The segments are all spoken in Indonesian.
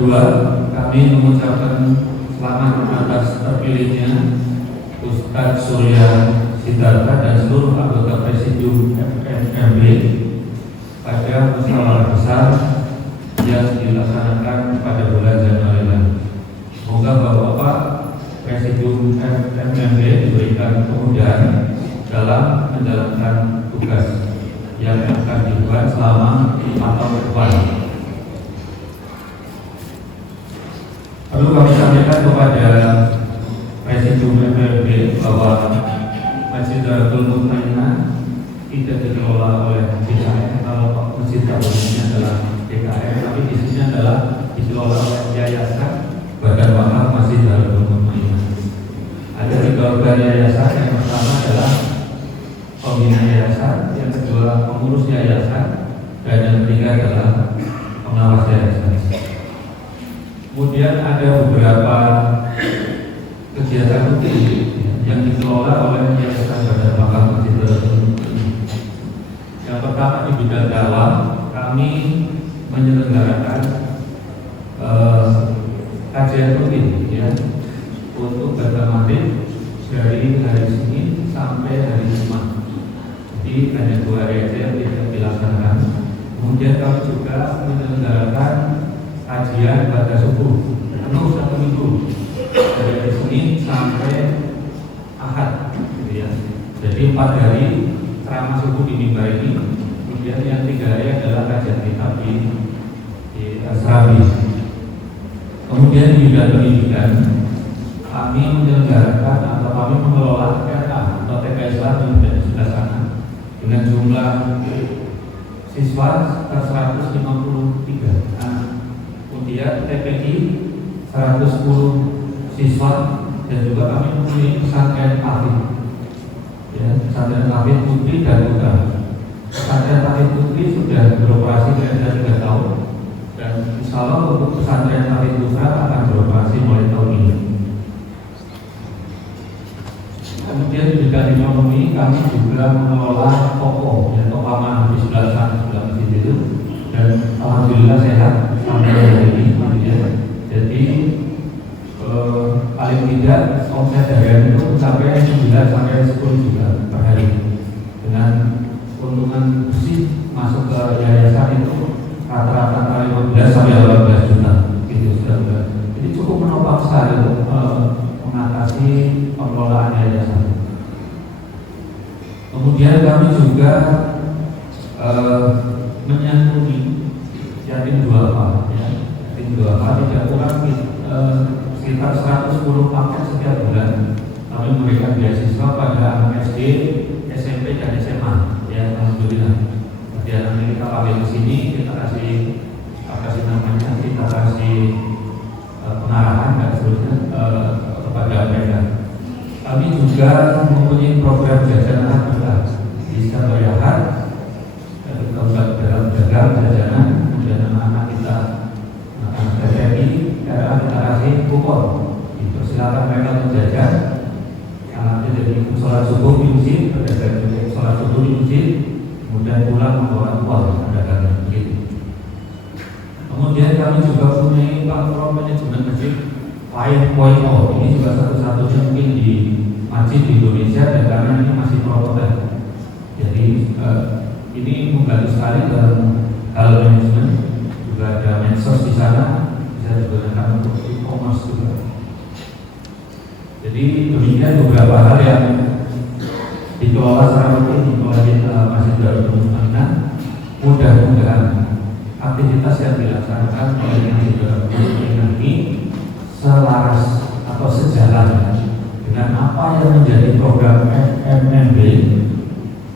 kedua, kami mengucapkan selamat atas terpilihnya Ustadz Surya Sidarta dan seluruh anggota Presidium FMB pada musyawarah besar yang dilaksanakan pada bulan Januari lalu. Semoga Bapak-Bapak Presidium FMB diberikan kemudahan dalam menjalankan tugas yang akan dibuat selama 5 tahun ke depan. Perlu kami sampaikan kepada Presidium FMB bahwa Masjid Darul Mutmainah tidak dikelola oleh DKM. Kalau masjid ini adalah DKM, tapi di sini adalah dikelola oleh Yayasan Badan Wakaf Masjid Darul Mutmainah. Ada 3 organ yayasan. Yang pertama adalah pembina yayasan, yang kedua pengurus yayasan, dan yang ketiga adalah pengawas yayasan. Kemudian ada beberapa kegiatan rutin yang dikelola oleh Yayasan Badan Wakaf Masjid Darul Mutmainah. Yang pertama di bidang dakwah, kami menyelenggarakan kajian rutin ya, untuk baca maghrib dari hari Senin sampai hari Jumat. Jadi hanya 2 hari saja yang tidak dilaksanakan. Kemudian kami juga menyelenggarakan kajian pada subuh penuh 1 minggu dari hari Senin sampai Ahad, gitu ya. Jadi 4 hari ceramah subuh di mimbar ini. Kemudian yang 3 hari adalah kajian kitab di Asrabi. Kemudian di bidang pendidikan, kami menyelenggarakan atau kami mengelola TK atau TK Islam yang ada di sebelah sana dengan jumlah siswa 153. Kemudian TPI 110 siswa, dan juga kami mempunyai pesantren Hafid, ya, pesantren Hafid Putri dan Putra. Pesantren Hafid Putri sudah beroperasi kira-kira 3 tahun, dan insya Allah untuk pesantren Hafid Putra akan beroperasi mulai tahun ini. Kemudian di bidang ekonomi, kami juga mengelola toko, ya, toko amanah di sebelah sana, sebelah masjid itu, dan alhamdulillah sehat sampai hari ini. Ya. Jadi paling tidak omset harian itu sampai 9 sampai 10 juta per hari, dengan keuntungan bersih masuk ke yayasan itu rata-rata 15 sampai 18 juta gitu sudah. Jadi cukup menopang sekali untuk mengatasi pengelolaan yayasan. Kemudian kami juga menyantuni yatim duafa, ya. Yatim duafa tidak kurang sekitar 110 paket setiap bulan. Kami memberikan beasiswa pada anak SD, SMP dan SMA. Ya, alhamdulillah. Jadi nanti kita panggil ke sini, kita kasih pengarahan dan seterusnya kepada mereka. Kami juga mempunyai program jajan anak kita bisa bayar dalam jajanan, kemudian anak-anak kita SMI kita kasih kupon. Silakan mereka menjajan. Anaknya jadi sholat subuh di masjid, sholat subuh di masjid, kemudian pulang membawa uang, ada kan begitu. Kemudian kami juga punya platform manajemen masjid 5.0. Ini juga satu-satunya mungkin di masjid di Indonesia, dan karena ini masih prototipe. Jadi ini membantu sekali dalam hal manajemen. Juga ada medsos di sana, bisa digunakan untuk e-commerce juga. Jadi demikian beberapa hal yang dikelola secara rutin oleh Masjid Darul Mutmainah. Mudah-mudahan aktivitas yang dilaksanakan oleh Masjid Darul Mutmainah ini selaras atau sejalan dengan apa yang menjadi program FMB,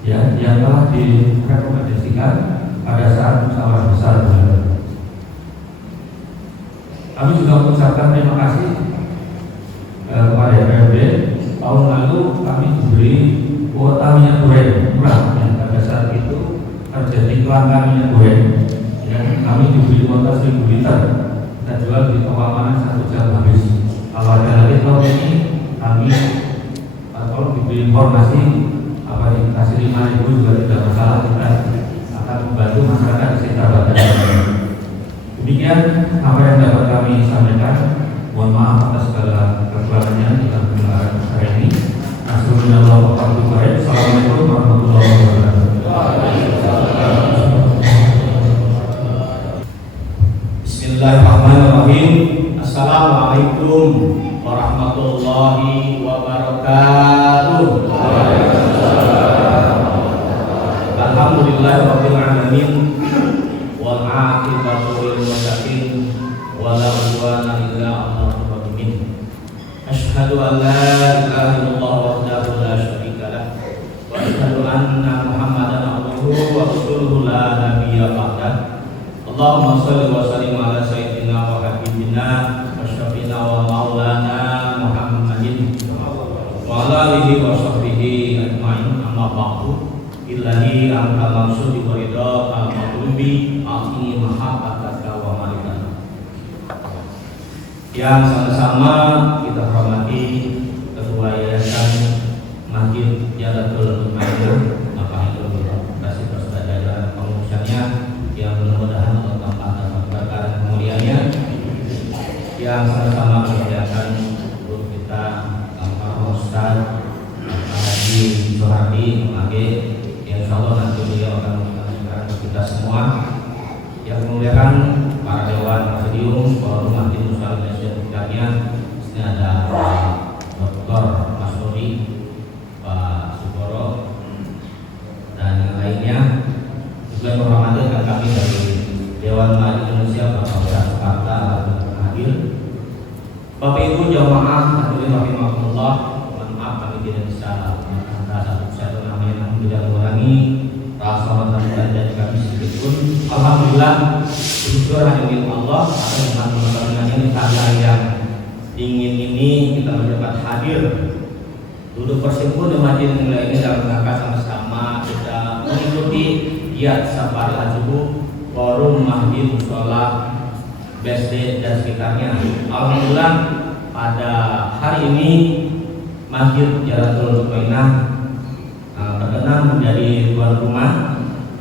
ya, yang telah direkomendasikan pada saat musyawarah besar. Kami juga mengucapkan terima kasih kepada FMB. Tahun lalu kami diberi kuota minyak goreng murah, ya. Pada saat itu terjadi kelangkaan minyak goreng, ya. Kami diberi kuota 1000 liter, kita jual di toko amanah 1 jam habis. Kalau ada lagi tahun ini, kami kalau diberi informasi apa dikasih 5.000 juga tidak masalah, kita akan membantu masyarakat di sekitar Batam. Demikian apa yang dapat kami sampaikan. Mohon maaf atas segala kekurangannya dalam penyelenggaraan acara ini. Assalamualaikum warahmatullahi wabarakatuh. Bismillahirrahmanirrahim. Assalamualaikum warahmatullahi wabarakatuh. Alhamdulillahirabbil alamin wal 'aqibatu lil muttaqin wa la 'udwana illa 'alal zalimin. Asyhadu an la ilaha illallah wahdahu la syarika lah wa asyhadu anna Muhammadan abduhu wa rasuluhu la nabiyya ba'dah. Allahumma shalli wa sallim ala sayyidina wa habibina wa syafiina wa maulana Muhammadin wa ala alihi wa sahbihi ajma'in. Amma ba'du. Ilahi anta maksudi wa ridha al-maqlubi a'ini mahabbataka wa malikana. Yang sama-sama kita hormati Ketua Yayasan Masjid Jalatul Mutmainah, Bapak Ibu Kasih beserta jajaran pengurusnya yang mudah-mudahan Allah tambahkan berkah dan kemuliaannya. Yang sama-sama mengerjakan guru kita Bapak Ustaz Haji Sohadi Mage, yang insyaallah nanti beliau akan mengajarkan kita semua. Yang memuliakan para dewan presidium, forum Masjid Muslim Indonesia. Di sini ada Dr. Mas Dodi, Pak Sugoro, dan yang lainnya. Juga yang menghormati kami dari Dewan Masjid Indonesia, Bapak Ustaz Jakarta hadir. Bapak Ibu jamaah hadirin rahimakumullah, mohon maaf kami tidak bisa menghadap satu namanya, namun tidak mengurangi rasa hormat dan janji kami sedikit pun. Alhamdulillah, bersyukur hanya milik Allah atas nikmat ini pada yang dingin ini kita mendapat hadir duduk bersimpul di masjid mulai ini dalam rangka sama-sama kita mengikuti giat safari al-subuh forum Masjid Mushola BSD dan sekitarnya. Alhamdulillah pada hari ini Masjid Jalatul Mutmainah berkenan menjadi tuan rumah.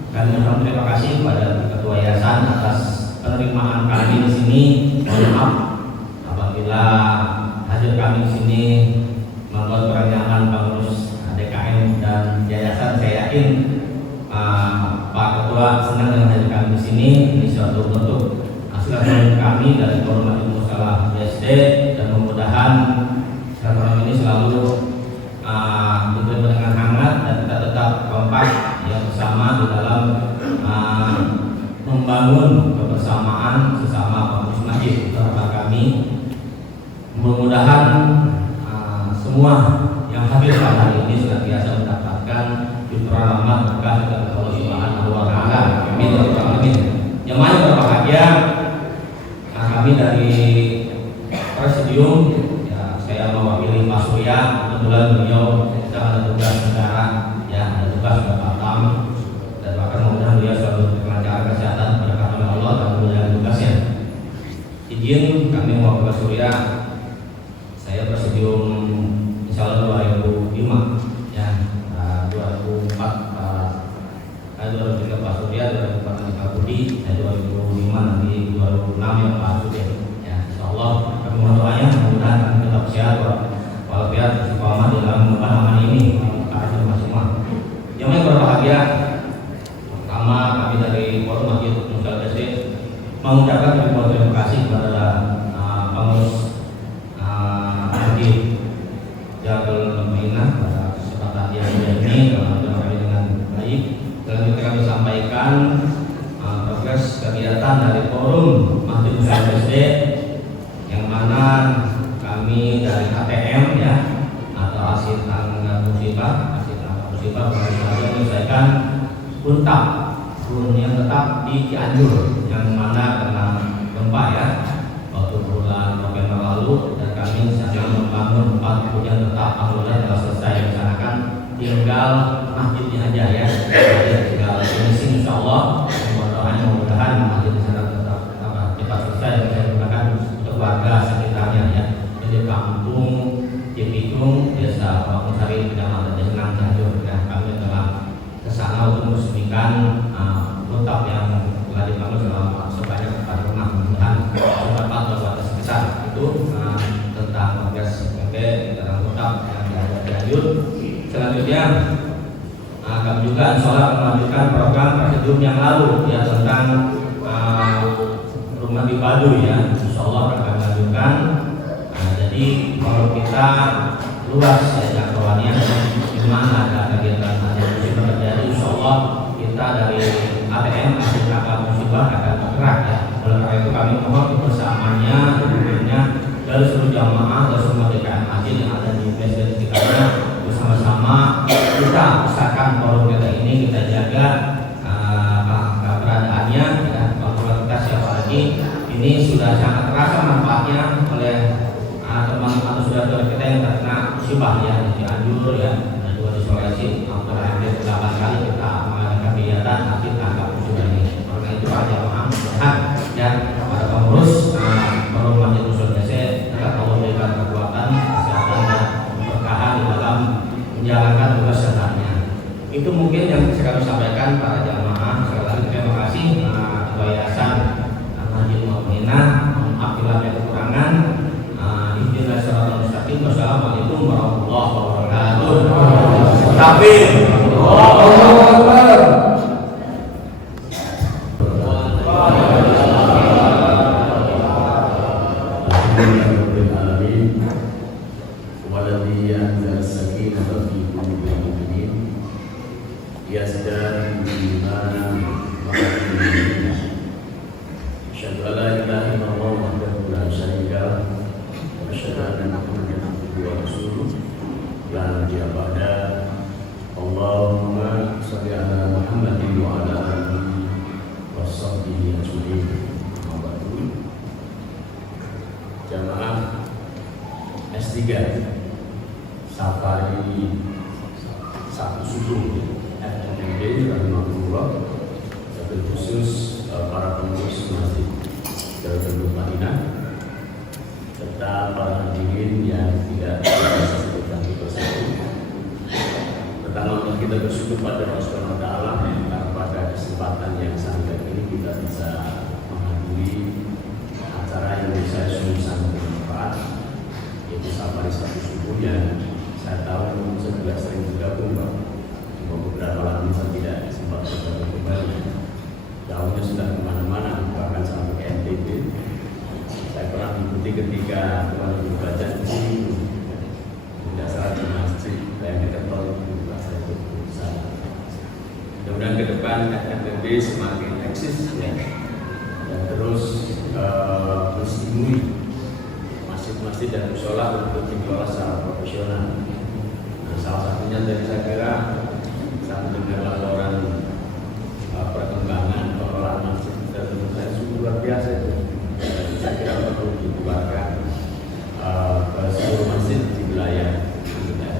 Kami ucapkan terima kasih kepada Ketua Yayasan atas penerimaan kami di sini. Mohon maaf apabila hadir kami di sini membuat perencanaan pengurus DKM dan yayasan. Saya yakin Pak Ketua senang dengan hadir kami di sini. Ini suatu bentuk silaturahmi kami dari Forum Masjid Mushola BSD, dan mudah-mudahan silaturahmi ini selalu diterima dengan hangat dan kita tetap kompak yang bersama di dalam membangun kebersamaan sesama pengurus masjid. Harapan kami mudah-mudahan semua yang hadir pada hari ini sudah biasa mendapatkan fitrah rahmat berkah dari Allah Subhanahu wa taala. Amin. Jemaah yang berbahagia, kami dari presidium, ya, saya mewakili Pak Surya. Kebetulan beliau sedang ada tugas negara, ya, ada tugas Bapak Tam, dan bahkan mudah-mudahan beliau selalu kelancaran kesehatan berkah oleh Allah dan menjalankan tugasnya. Izin kami mewakili Pak Surya. Saya presidium insya Allah 2005, ya, 2003 Pak Surya, 2004 Pak Budi, dan 2005 nanti 2006 ya Pak Surya. Ya, insya Allah kami mohon doanya, mudah-mudahan kami tetap sehat walafiat istiqomah dalam mengemban ini keadaan semua. Yang berbahagia, pertama kami dari Forum Masjid Mushola BSD mengucapkan terima kasih kepada pengurus Masjid Jalatul Mutmainah pada kesempatan yang ini dengan baik. Selanjutnya kami sampaikan progres kegiatan dari Forum Masjid Mushola BSD, yang mana kami dari ATM, ya, atau Asid Tanggap Musibah baru menyelesaikan untak yang tetap di Cianjur, yang mana kena gempa, ya, waktu bulan November lalu, dan kami sedang membangun 4 yang tetap. Alhamdulillah telah selesai dilaksanakan, tinggal masjidnya aja, ya, tinggal finishing insyaallah. Mudah-mudahan masjid di sana tetap cepat selesai dan bisa digunakan untuk warga sekitarnya, ya. Jadi kampung Cipitung, desa Bangunsari, kecamatan Jasenang, Cianjur, ya, kami telah kesana untuk meresmikan utap yang telah dibangun selama sebanyak 4 rumah. Mudah-mudahan dapat berbuat sebesar. juga insya Allah akan melanjutkan program prosedur yang lalu ya tentang rumah di Baduy ya, insya Allah akan melanjutkan. Jadi kalau kita luas ya jangkauannya, di mana ada kegiatan yang terjadi, insya Allah kita dari ATM ACKK Musibah akan bergerak ya. Oleh karena itu kami mohon kebersamaannya, tentunya dari seluruh jamaah dan semua DKM Masjid yang ada di masjid sekitarnya, bersama-sama kita usahakan forum kita ini kita jaga keberadaannya ya, popularitas siapa lagi ini sudah sangat terasa manfaatnya oleh teman-teman atau saudara-saudara kita yang terkena musibah ya di Cianjur ya, dan juga di Sulawesi. Hampir 8 kali kita mengadakan kegiatan nanti tangkap musibah ini. Karena itu para jamaah ya para pengurus forum Masjid Usul DC agar Allah berikan kekuatan, kesehatan dan keberkahan di dalam menjalankan tugas sehari-harinya. Itu mungkin yang bisa kami sampaikan para jamaah. Sekali lagi terima kasih Ketua Yayasan Masjid Mu'minah. Maaf bila ada kekurangan. Wassalamualaikum warahmatullahi wabarakatuh. Takbir. Allahu Akbar. Allahumma sholli ala Muhammadin wa ala alihi wa sahbihi ajma'in. Jamaah S3 Safari Sabtu Subuh FNMD rahimahullah, wabil khusus para pengurus Masjid Darul Madinah serta para hadirin yang tidak bisa sebutkan persatu. Pertama, kita bersyukur pada Allah Subhanahu wa taala karena pada kesempatan yang sangat ini kita bisa menghadiri acara yang saya sungguh sangat bermanfaat, yaitu Safari Sabtu Subuh yang saya tahu sudah sering bergabung, Pak. Cuma beberapa lama saya tidak sempat bergabung kembali. Jauhnya sudah kemana-mana, bahkan sampai ke NTB. Saya pernah mengikuti ketika Tuhan membaca di sini, tidak salah di masjid yang dekat tol. Mudah-mudahan ke depan FNB semakin eksis ya, dan terus menstimuli masjid-masjid dan mushola untuk dikelola secara profesional. Nah, salah satunya dari saya kira saat mendengar laporan perkembangan pengelolaan masjid dan menurut saya sungguh luar biasa itu. Saya kira perlu dikeluarkan ke seluruh masjid di wilayah kita.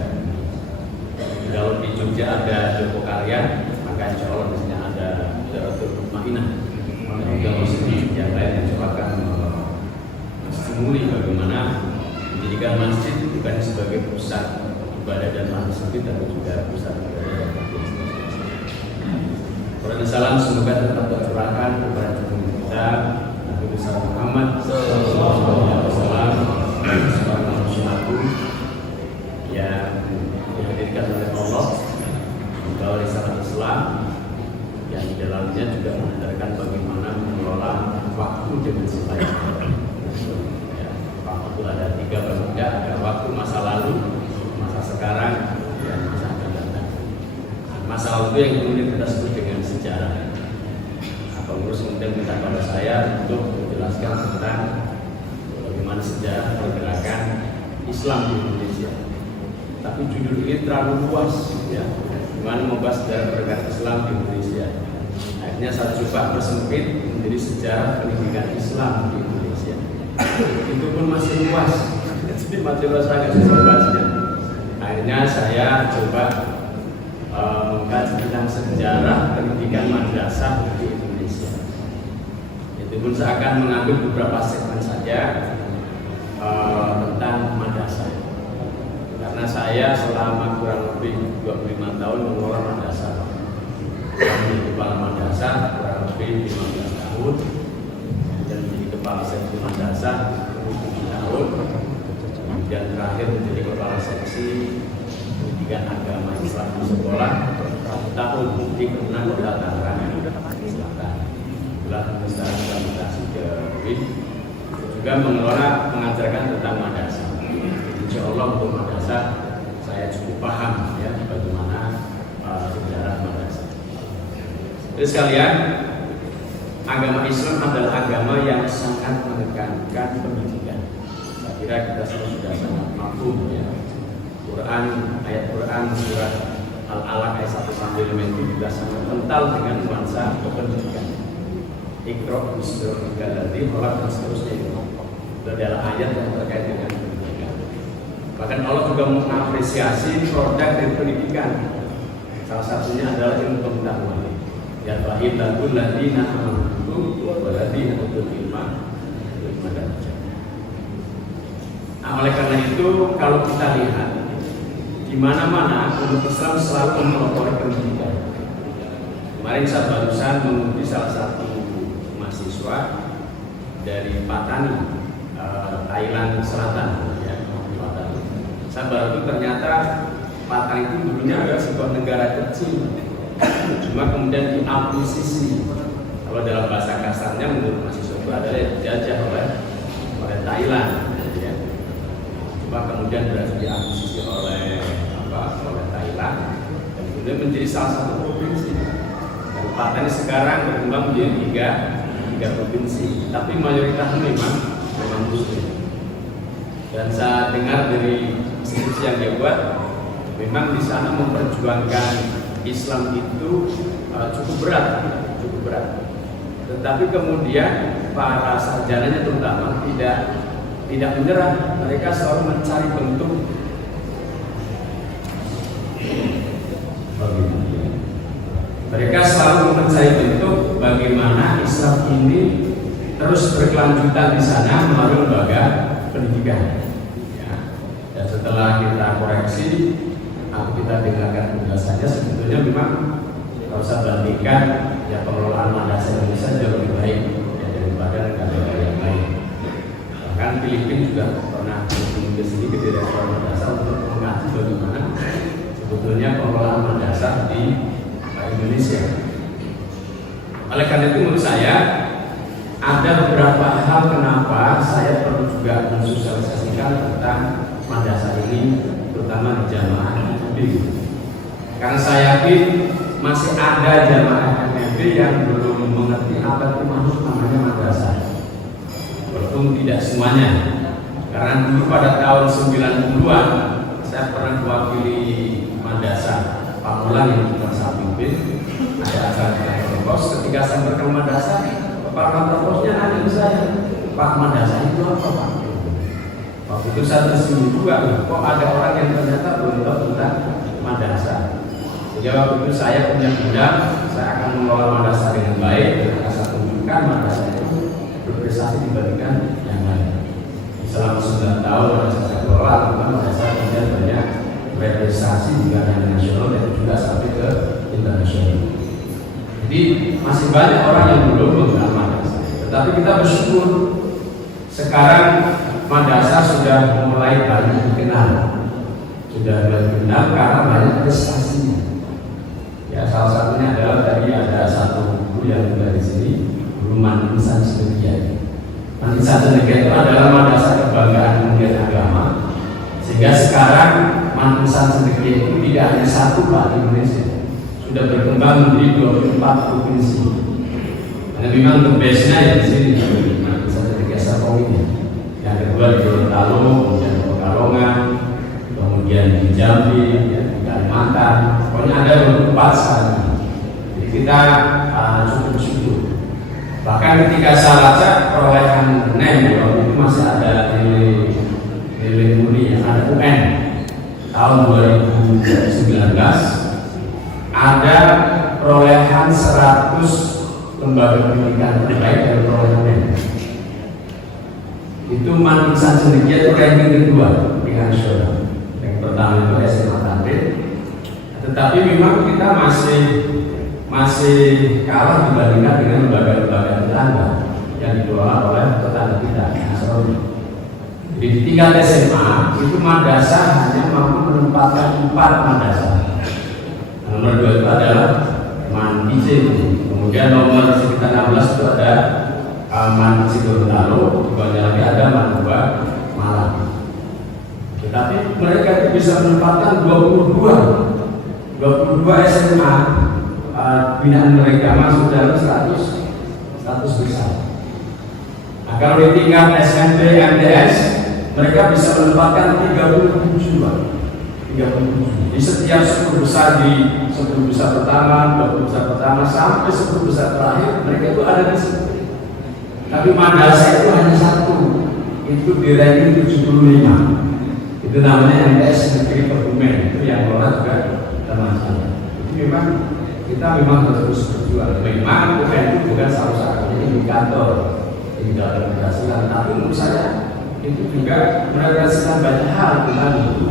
Kalau di Jogja ada Joko Karya, maka insya Allah di sini ada Darul Madinah dan juga muslim yang lain yang coba akan menstimuli bagaimana menjadikan masjid bukan sebagai pusat ibadah dan masjid, tapi juga pusat ibadah dan masjid. Salawat dan salam semoga tetap tercurahkan kepada junjungan kita Nabi besar Muhammad sallallahu alaihi wasallam, seorang manusia agung yang dihadirkan oleh Allah membawa risalah Islam yang di dalamnya juga mengajarkan bagaimana mengelola waktu dengan sebaik. Ya, waktu itu ada 3 benda, ada waktu masa lalu, masa sekarang, dan masa akan datang. Masa lalu yang kemudian kita sebut dengan sejarah. Pengurus kemudian minta pada saya untuk menjelaskan tentang bagaimana sejarah pergerakan Islam di Indonesia. Tapi judul ini terlalu luas, ya. Bagaimana membahas sejarah pergerakan Islam di Indonesia. Akhirnya saya coba persempit menjadi sejarah pendidikan Islam di Indonesia. Itu pun masih luas, jadi masih luas saya nggak bisa bahasnya. Akhirnya saya coba mengkaji tentang sejarah pendidikan madrasah di Indonesia. Itu pun saya akan mengambil beberapa segmen saja tentang madrasah. Karena saya selama kurang lebih 25 tahun mengelola madrasah. Menjadi kepala madrasah kurang lebih 15 tahun dan menjadi kepala seksi madrasah 7 tahun. Dan terakhir menjadi kepala seksi pendidikan agama Islam di sekolah tahun di Kemenang Kota Tangerang Selatan. Telah Besar Komunikasi ke UIN juga mengelola mengajarkan tentang madrasah. Insya Allah untuk madrasah saya cukup paham ya bagaimana sejarah madrasah. Terus sekalian, agama Islam adalah agama yang sangat menekankan pendidikan. Saya kira kita semua sudah sangat mampu ya. Ayat Quran surah Al-Alaq ayat 1 sampai 5 itu juga sangat kental dengan nuansa kependidikan. Iqra bismi rabbikal ladzi khalaq dan seterusnya itu adalah ayat yang terkait dengan pendidikan. Bahkan Allah juga mengapresiasi produk dari pendidikan. Salah satunya adalah ilmu pengetahuan. Ya fa'idul ladzina amanu wa ladzina utul ilma. Nah, oleh karena itu kalau kita lihat di mana-mana umat Islam selalu memelopori pendidikan. Kemarin saya barusan menguji salah satu mahasiswa dari Patani, Thailand Selatan, ya, Patani. Saya baru ternyata Patani itu dulunya adalah sebuah negara kecil, cuma kemudian diakuisisi. Kalau dalam bahasa kasarnya menurut mahasiswa itu adalah dijajah oleh Thailand, ya. Cuma kemudian berhasil diakuisisi oleh Thailand dan kemudian menjadi salah satu provinsi. Dan Patani sekarang berkembang menjadi tiga provinsi, tapi mayoritasnya memang Muslim. Dan saya dengar dari skripsi yang dia buat, memang di sana memperjuangkan Islam itu cukup berat. Tetapi kemudian para sarjananya terutama tidak menyerah. Mereka selalu mencari bentuk bagaimana Islam ini terus berkelanjutan di sana melalui lembaga pendidikan. Ya. Dan setelah kita koreksi atau kita dengarkan penjelasannya, sebetulnya memang kalau saya bandingkan ya pengelolaan madrasah Indonesia jauh lebih baik ya, daripada negara yang lain. Bahkan Filipina juga pernah berkunjung ke sini ke direktur madrasah untuk mengaji bagaimana sebetulnya pengelolaan madrasah di Indonesia. Oleh karena itu menurut saya ada beberapa hal kenapa saya perlu juga mensosialisasikan tentang madrasah ini, terutama di jamaah MFB. Karena saya yakin masih ada jamaah MFB yang belum mengerti apa itu maksud namanya madrasah. Walaupun tidak semuanya. Karena dulu pada tahun 90-an saya pernah mewakili madrasah Pamulang yang bukan saya pimpin, ada acara pos. Ketika saya bertemu madrasah, Pak Mantaposnya nanya ke saya, Pak, madrasah itu apa Pak? Waktu itu saya tersinggung juga, kok ada orang yang ternyata belum tahu tentang madrasah. Jadi waktu itu saya punya bidang, saya akan mengelola madrasah dengan baik, dan akan saya tunjukkan madrasah itu berprestasi dibandingkan yang lain. Selama 9 tahun madrasah saya kelola, madrasah kemudian banyak berprestasi bukan hanya nasional dan juga sampai ke internasional. Jadi masih banyak orang yang belum mengenal madrasah. Tetapi kita bersyukur sekarang madrasah sudah mulai banyak dikenal. Sudah dikenal karena banyak prestasinya. Ya, salah satunya adalah tadi ada satu guru yang juga di sini, Guru Mandisan Cendekia. Mandisan Cendekia itu adalah madrasah kebanggaan Kementerian Agama. Sehingga sekarang Mandisan Cendekia itu tidak hanya satu Pak di Indonesia, sudah berkembang menjadi 24 provinsi. Karena memang the best-nya ya di sini Mandisan Cendekia Serpong ini. Yang kedua di Gorontalo, kemudian di Pekalongan, kemudian di Jambi, ya, di Kalimantan. Pokoknya ada 24 sekarang. Jadi kita cukup bersyukur. Bahkan ketika saya baca perolehan NEM itu masih ada nilai murni yang ada UN tahun 2019 ada perolehan 100 lembaga pendidikan terbaik dari perolehan NEM. Itu Mandisan Cendekia itu ranking kedua dengan nasional. Yang pertama itu SMA Tamrin. Tetapi memang kita masih kalah dibandingkan dengan lembaga-lembaga tetangga yang dikelola oleh tetangga kita. Jadi di tingkat SMA itu madrasah hanya mampu menempatkan 4 madrasah. Nomor 2 itu adalah Mandizin. Kemudian nomor sekitar 16 itu ada Mandizin Gorontalo. Di bawahnya lagi ada Mandua Malang. Tetapi mereka itu bisa menempatkan 22 SMA binaan mereka masuk dalam 100 besar. Nah, kalau di tingkat SMP, MTS, mereka bisa menempatkan 37. Di setiap 10 besar, di 10 besar pertama, 20 besar pertama, sampai 10 besar terakhir, mereka itu ada di situ. Tapi madrasah itu hanya satu, itu di ranking 75. Itu namanya MTS Negeri Kebumen, itu yang kelola juga termasuk. Itu memang kita harus terus berjuang. Memang itu bukan satu-satunya indikator keberhasilan, tapi menurut saya itu juga merepresentasikan banyak hal tentang itu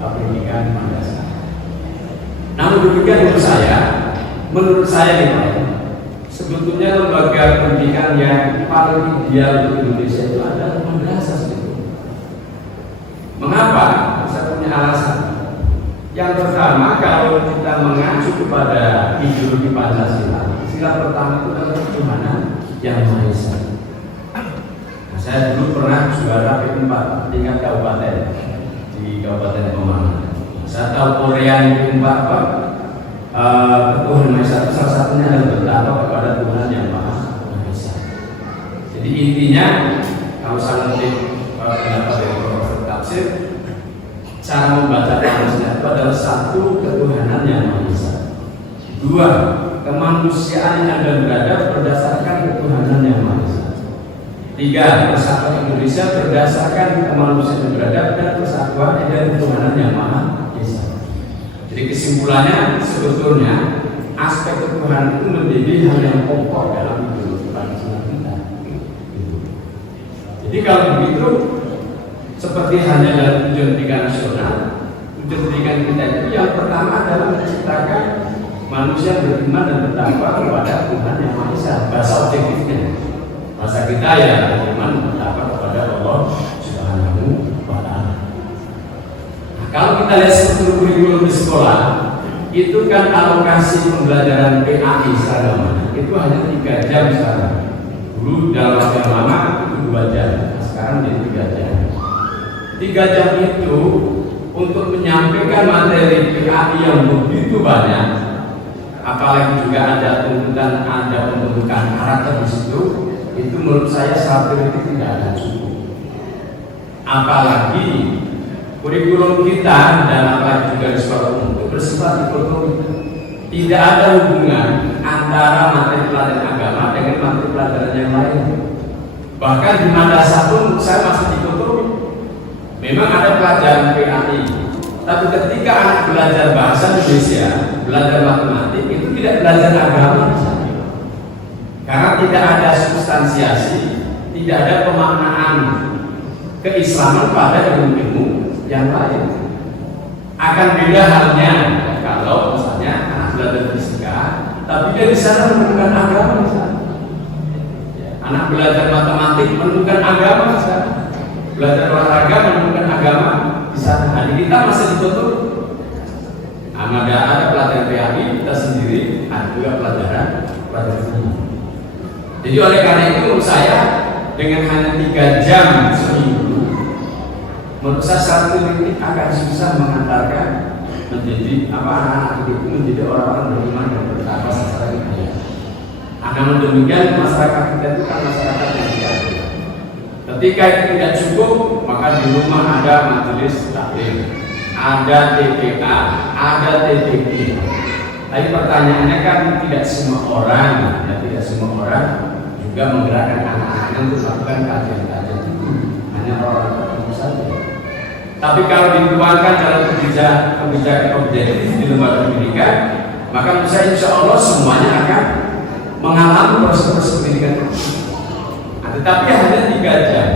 pendidikan madrasah. Namun demikian menurut saya nih Pak, sebetulnya lembaga pendidikan yang paling ideal di Indonesia itu adalah madrasah sebetulnya. Mengapa? Saya punya alasan. Yang pertama, kalau kita mengacu kepada ideologi Pancasila, sila pertama itu adalah ketuhanan yang Maha Esa. Saya dulu pernah juara P4 tingkat kabupaten di Kabupaten Pemalang. Saya tahu Korea P4 apa? Tuhan Maha Esa, salah satunya adalah bertakwa kepada Tuhan yang Maha Esa. Jadi intinya, kalau saya mengutip pendapat dari Profesor Tafsir, cara membaca Pancasila itu adalah satu, ketuhanan yang Maha Esa. Dua, kemanusiaan yang ada beradab berdasarkan ketuhanan yang Maha Esa. Tiga, persatuan Indonesia berdasarkan kemanusiaan yang beradab dan persatuan dan ketuhanan yang Maha Esa. Jadi kesimpulannya sebetulnya aspek ketuhanan itu menjadi hal yang pokok dalam ideologi Pancasila kita. Jadi kalau begitu, seperti hanya dalam tujuan pendidikan nasional, tujuan pendidikan kita itu yang pertama adalah menciptakan manusia beriman dan bertakwa kepada Tuhan yang Maha Esa. Bahasa objektifnya, bahasa kita ya beriman dan bertakwa kepada Allah Subhanahu wa Ta'ala. Nah, kalau kita lihat struktur kurikulum di sekolah, itu kan alokasi pembelajaran PAI seragam itu hanya 3 jam sekarang. Dulu dalam waktu yang lama itu 2 jam, nah, sekarang menjadi 3 jam. 3 jam itu untuk menyampaikan materi PAI yang begitu banyak, apalagi juga ada tuntutan, ada pembentukan karakter di situ, itu menurut saya satu itu tidak ada cukup. Apalagi kurikulum kita dan apalagi juga di sekolah umum itu bersifat dikotomi. Tidak ada hubungan antara materi pelajaran agama dengan materi pelajaran yang lain. Bahkan di madrasah pun saya masih dikotomi. Memang ada pelajaran PAI, tapi ketika anak belajar bahasa Indonesia, belajar matematik, itu tidak belajar agama. Karena tidak ada substansiasi, tidak ada pemaknaan keislaman pada ilmu-ilmu yang lain. Akan beda halnya kalau misalnya anak belajar fisika, tapi dia di sana menemukan agama misalnya. Anak belajar matematik menemukan agama misalnya. Belajar olahraga menemukan agama di sana. Nah, kita masih ditutup. Ada pelajaran PAI kita sendiri, ada juga pelajaran seni. Jadi oleh karena itu menurut saya dengan hanya 3 jam seminggu, menurut saya satu titik akan susah mengantarkan menjadi anak-anak itu menjadi orang-orang beriman dan bertakwa secara ideal. Namun demikian masyarakat kita itu kan masyarakat yang tidak. Ketika itu tidak cukup, maka di rumah ada majelis taklim, ada TPA, ada TPI. Tapi pertanyaannya kan tidak semua orang juga menggerakkan anak-anaknya untuk melakukan kajian-kajian itu, hanya orang tertentu saja. Tapi kalau dituangkan dalam kebijakan objektif di lembaga pendidikan, maka menurut saya insya Allah semuanya akan mengalami proses pendidikan. Tetapi hanya 3 jam.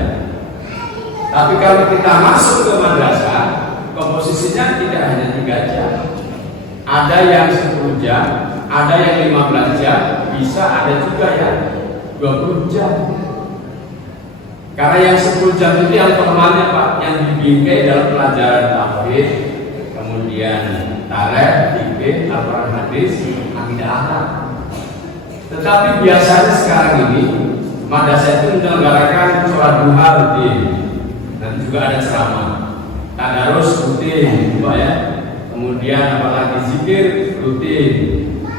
Tapi kalau kita masuk ke madrasah, komposisinya tidak hanya 3 jam. Ada yang 10 jam, ada yang 15 jam, bisa ada juga yang 20 jam. Karena yang 10 jam itu yang formalnya Pak, yang dibingkai dalam pelajaran tauhid, kemudian tarikh, tauhid, Al-Quran hadis, akidah akhlak. Tetapi biasanya sekarang ini madrasah itu menyelenggarakan sholat duha rutin, dan juga ada ceramah, tadarus rutin, Pak ya. Kemudian apalagi zikir rutin,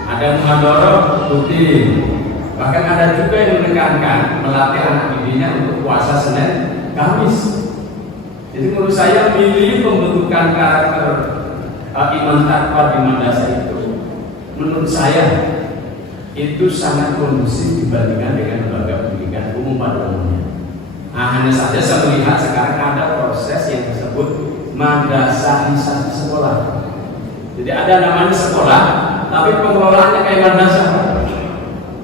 ada muhadharah rutin. Bahkan ada juga yang menekankan melatih anak didiknya untuk puasa Senin Kamis. Jadi menurut saya milih pembentukan karakter iman takwa di madrasah itu, menurut saya itu sangat kondusif dibandingkan dengan lembaga pendidikan umum pada umumnya. Nah, hanya saja saya melihat sekarang ada proses yang disebut madrasahisasi sekolah. Jadi ada namanya sekolah, tapi pengelolaannya kayak madrasah.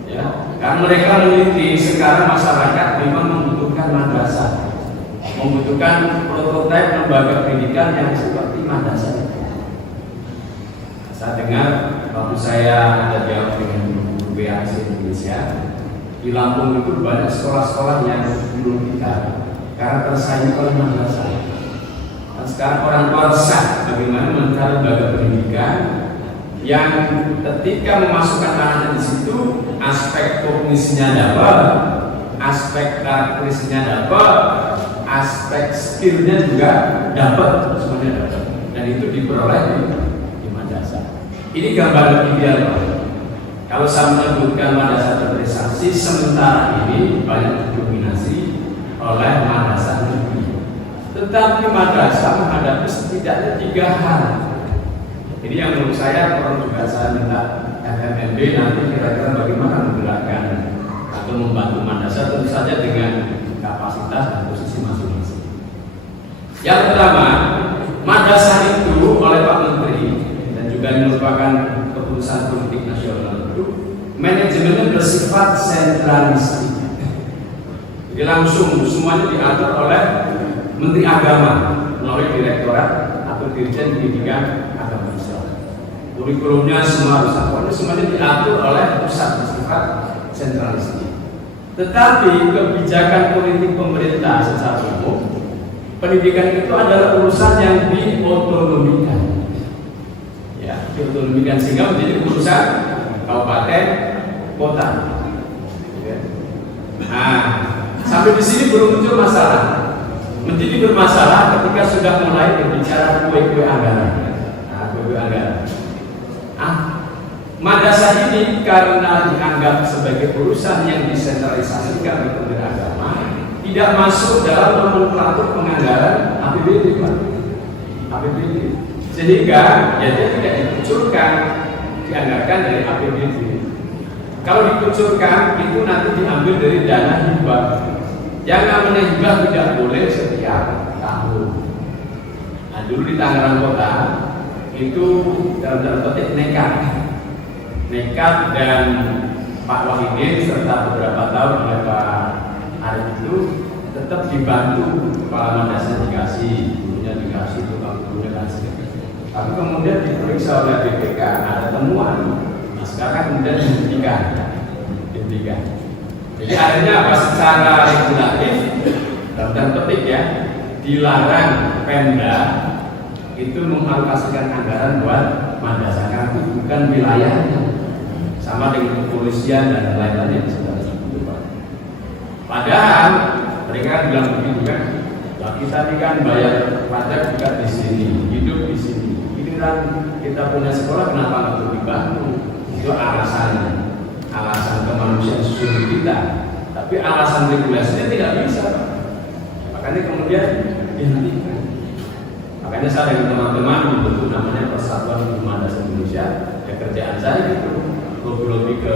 Ya, karena mereka meneliti sekarang masyarakat memang membutuhkan madrasah, membutuhkan prototipe lembaga pendidikan yang seperti madrasah. Saya dengar waktu saya ada dialog dengan guru BAC Indonesia, di Lampung itu banyak sekolah-sekolah yang belum kita karena tersaing oleh madrasah. Dan sekarang orang tua resah bagaimana mencari lembaga pendidikan yang ketika memasukkan anaknya di situ, aspek kognisnya dapat, aspek karakteristiknya dapat, aspek skillnya juga dapat, semuanya dapat, dan itu diperoleh di madrasah. Ini gambaran ideal, Pak. Kalau saya menyebutkan madrasah berprestasi, sementara ini banyak didominasi oleh madrasah negeri. Tetapi madrasah menghadapi setidaknya 3 hal. Jadi yang menurut saya perlu juga saya minta FMNB nanti kira-kira bagaimana menggerakkan atau membantu madrasah, tentu saja dengan kapasitas dan posisi masing-masing. Yang pertama, madrasah itu oleh Pak Menteri dan juga merupakan keputusan politik nasional itu, manajemennya bersifat sentralistik. Jadi langsung semuanya diatur oleh Menteri Agama melalui Direktorat atau Dirjen Pendidikan Agama Islam. Kurikulumnya semua harus apa? Semuanya diatur oleh pusat, bersifat sentralistik. Tetapi kebijakan politik pemerintah secara umum, pendidikan itu adalah urusan yang diotonomikan. Ya, diotonomikan sehingga menjadi urusan kabupaten, kota. Nah, sampai di sini belum muncul masalah. Menjadi bermasalah ketika sudah mulai berbicara kue-kue anggaran. Nah, kue-kue anggaran. Madrasah ini karena dianggap sebagai urusan yang disentralisasikan di Kementerian Agama, tidak masuk dalam nomenklatur penganggaran APBD, Pak. APBD. Sehingga ya dia tidak dikucurkan, dianggarkan dari APBD. Kalau dikucurkan itu nanti diambil dari dana hibah. Yang namanya hibah tidak boleh setiap tahun. Nah, dulu di Tangerang Kota itu dalam tanda petik nekat dan Pak Wahidin serta beberapa tahun oleh Pak Arif itu tetap dibantu kepala madrasah dikasih, gurunya dikasih, tukang gurunya dikasih. Tapi kemudian diperiksa oleh BPK ada temuan. Nah, sekarang kemudian dihentikan. Jadi akhirnya apa? Secara regulatif dalam tanda petik ya, dilarang Pemda itu mengalokasikan anggaran buat madrasah karena itu bukan wilayahnya. Sama dengan kepolisian dan lain-lain yang sudah disebut. Padahal mereka bilang begitu kan, nah, kita ini kan bayar pajak juga di sini, hidup di sini. Ini kan kita punya sekolah, kenapa nggak perlu dibantu? Itu alasannya. Alasan kemanusiaan sesungguhnya kita, tapi alasan regulasinya tidak bisa. Makanya kemudian dihentikan. Makanya saya dengan teman-teman membentuk namanya Persatuan Guru Madrasah Indonesia. Ya kerjaan saya itu lobby ke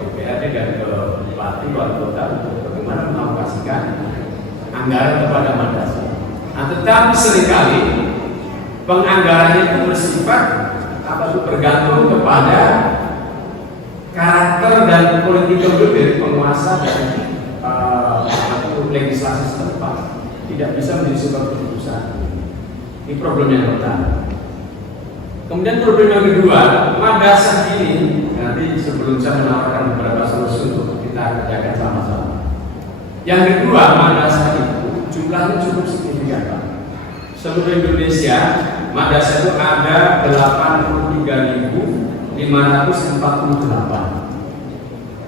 DPRD dan ke Bupati Wali Kota untuk bagaimana mengalokasikan anggaran kepada madrasah. Nah, tetapi seringkali penganggarannya itu bersifat bergantung kepada karakter dan politik dari penguasa dan legislasi setempat, tidak bisa menjadi sebuah keputusan. Ini problem yang pertama. Kemudian problem yang kedua, madrasah ini nanti sebelum saya menawarkan beberapa solusi untuk kita kerjakan sama-sama. Yang kedua, madrasah itu jumlahnya cukup signifikan, Pak. Seluruh Indonesia madrasah itu ada 83.548.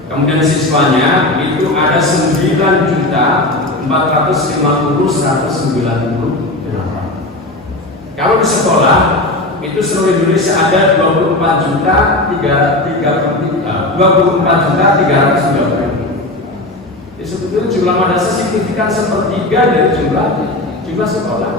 Kemudian siswanya itu ada 9.450.198. Kalau di sekolah itu seluruh Indonesia ada 24.330.000. Jadi sebetulnya jumlah madrasah signifikan sepertiga dari jumlah sekolah.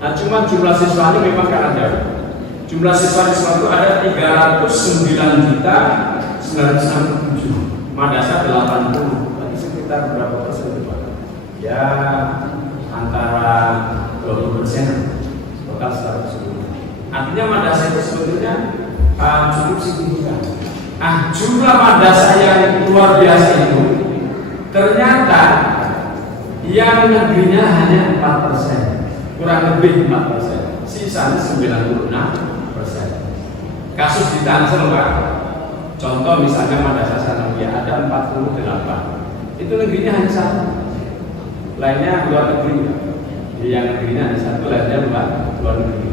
Nah, cuma jumlah siswanya memang kan ada. Jumlah siswa itu ada 309.967. Madrasah 80. Berarti sekitar berapa persen itu Pak? Ya antara 20%. Total 110. Artinya madrasah itu sebetulnya cukup signifikan. Jumlah madrasah yang luar biasa itu ternyata yang negerinya hanya 4%, kurang lebih 4%, sisanya 96%. Kasus di Tangsel Pak, contoh misalnya madrasah Sanawiyah ada 48, itu negerinya hanya 1, lainnya luar negeri. Yang negerinya hanya 1, lainnya luar negeri.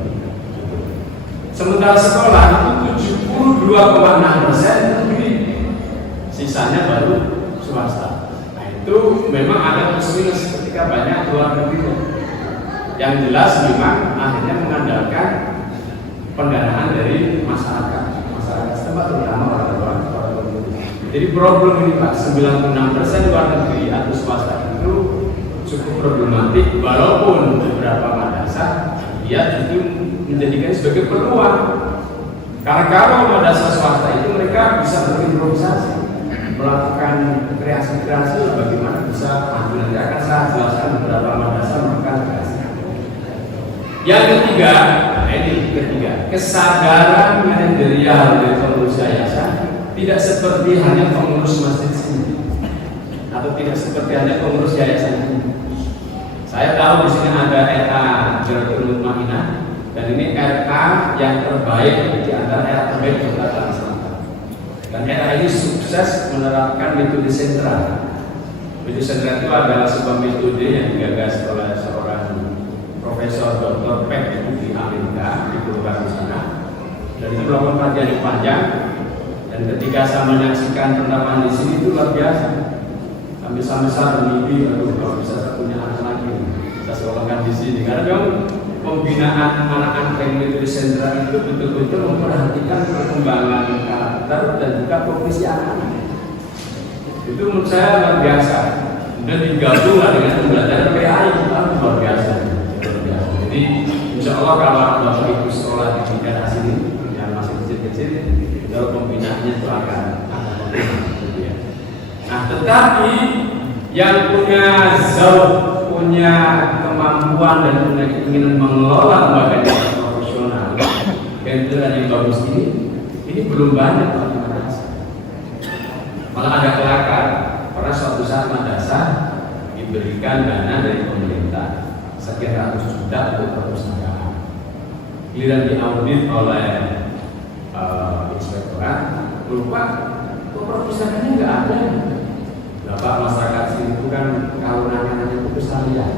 Sementara sekolah itu 72,6% negeri, sisanya baru swasta. Nah itu memang ada plus minus ketika banyak luar negeri. Yang jelas memang akhirnya mengandalkan pendanaan dari masyarakat setempat, terutama orang tua. Jadi problem ini Pak, 96% luar negeri atau swasta itu cukup problematik, walaupun beberapa madrasah dia itu menjadikan sebagai peluang. Karena kalau madrasah swasta itu mereka bisa berimprovisasi, melakukan kreasi-kreasi bagaimana bisa maju. Nanti akan saya jelaskan beberapa madrasah melakukan kreasi. Yang ketiga, kesadaran manajerial dari pengurus yayasan tidak seperti hanya pengurus masjid sini atau tidak seperti hanya pengurus yayasan ini. Saya tahu di sini ada RA Jaratul Mutmainah, dan ini RA yang terbaik di antara RA terbaik di Kalimantan Selatan. Dan RA ini sukses menerapkan metode sentra. Metode sentra itu adalah sebuah metode yang digagas oleh seorang Profesor Dr. Peck di Amerika, di Pulau di sana. Dan itu melakukan kajian yang panjang. Dan ketika saya menyaksikan penerapan di sini itu luar biasa. Sampai saya bermimpi, kalau bisa saya punya anak lagi, saya sekolahkan di sini. Karena memang pembinaan anak-anak yang metode sentra itu betul-betul memperhatikan perkembangan karakter dan juga profesi anak. Itu menurut saya luar biasa. Dan digabung dengan pembelajaran PAI, luar biasa. Jadi insya Allah kalau Bapak Ibu sekolah di daerah sini yang masih kecil-kecil, kalau pembinaannya itu akan gitu ya. Nah, tetapi yang punya punya kemampuan dan punya keinginan mengelola lembaga profesional dan yang bagus ini belum banyak Pak. Malah ada kelakar, karena suatu saat madrasah diberikan dana dari pemerintah sekian ratus juta untuk perpustakaan. Giliran diaudit oleh inspektorat, lupa kok perpustakaannya nggak ada. Bapak masyarakat sini itu kan kalau nanya-nanya perpustakaan,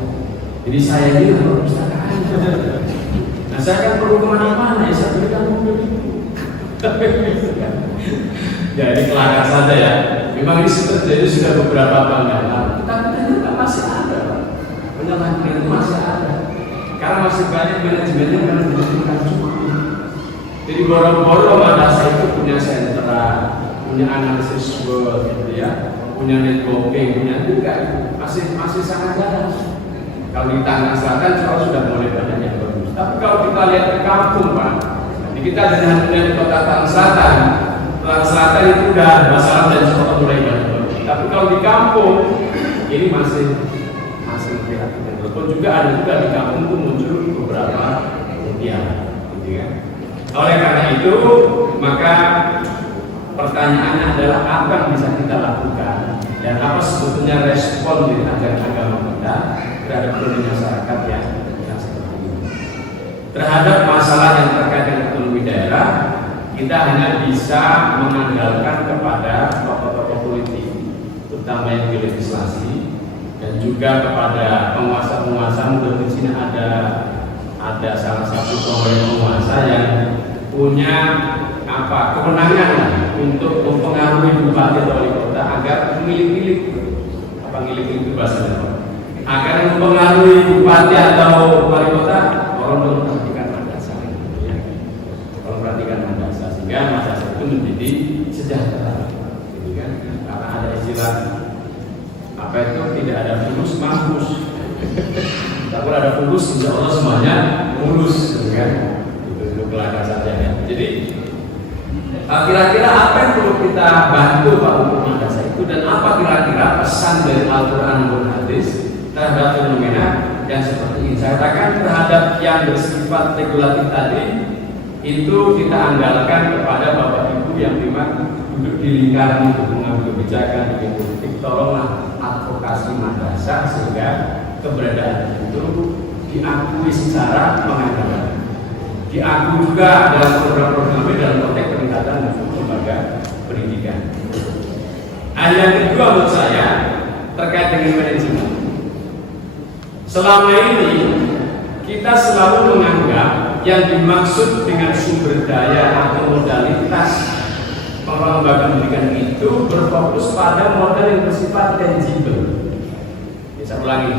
jadi saya ini perpustakaan. Nah saya kan perlu kemana-mana, ya saya berikan mobil itu. Jadi kelakar saja ya. Memang ini terjadi sudah beberapa tahun yang lalu, tapi ternyata masih ada. Penyalahgunaan itu masih ada, karena masih banyak manajemennya karena bukan cukup. Jadi boro-boro madrasah itu punya sentra, punya analisis word, gitu ya, punya networking, punya juga masih sangat jarang. Kalau di Tangerang Selatan sudah mulai banyak yang bagus. Tapi kalau kita lihat ke kampung Pak, kita dengan di kota Tangerang Selatan, itu udah masalah dan sekolah mulai banyak. Tapi kalau di kampung ini masih walaupun juga ada di kampung itu muncul beberapa kemudian, gitu kan. Oleh karena itu, maka pertanyaannya adalah apa yang bisa kita lakukan dan apa sebetulnya respon dari ajaran agama kita terhadap kondisi masyarakat yang seperti ini. Terhadap masalah yang terkait dengan ekonomi daerah, kita hanya bisa mengandalkan kepada tokoh-tokoh politik, terutama yang di legislasi, dan juga kepada penguasa-penguasa. Mungkin di sini ada ada salah satu penguasa yang punya kewenangan untuk mempengaruhi bupati atau wali kota agar milik-milik itu bahasanya, agar mempengaruhi bupati atau wali kota orang memperhatikan madrasah, orang perhatikan madrasah sehingga madrasah itu menjadi sejahtera, kan? Karena ada istilah tidak ada fulus mampus. Tak ada fulus, insya Allah semuanya mulus, kan? Itu kelakar saja ya. Jadi kira-kira apa yang perlu kita bantu Pak untuk madrasah itu, dan apa kira-kira pesan dari Al-Quran dan Hadis terhadap fenomena yang seperti ini? Saya katakan terhadap yang bersifat regulatif tadi itu kita andalkan kepada Bapak Ibu yang memang duduk di lingkaran itu mengambil kebijakan di politik. Tolonglah advokasi madrasah sehingga keberadaan itu diakui secara pengadilan, diakui juga dalam program-program dalam konteks peningkatan lembaga pendidikan. Yang kedua menurut saya terkait dengan manajemen. Selama ini kita selalu menganggap yang dimaksud dengan sumber daya atau modalitas pengelolaan lembaga pendidikan itu berfokus pada modal yang bersifat tangible. Saya ulangi.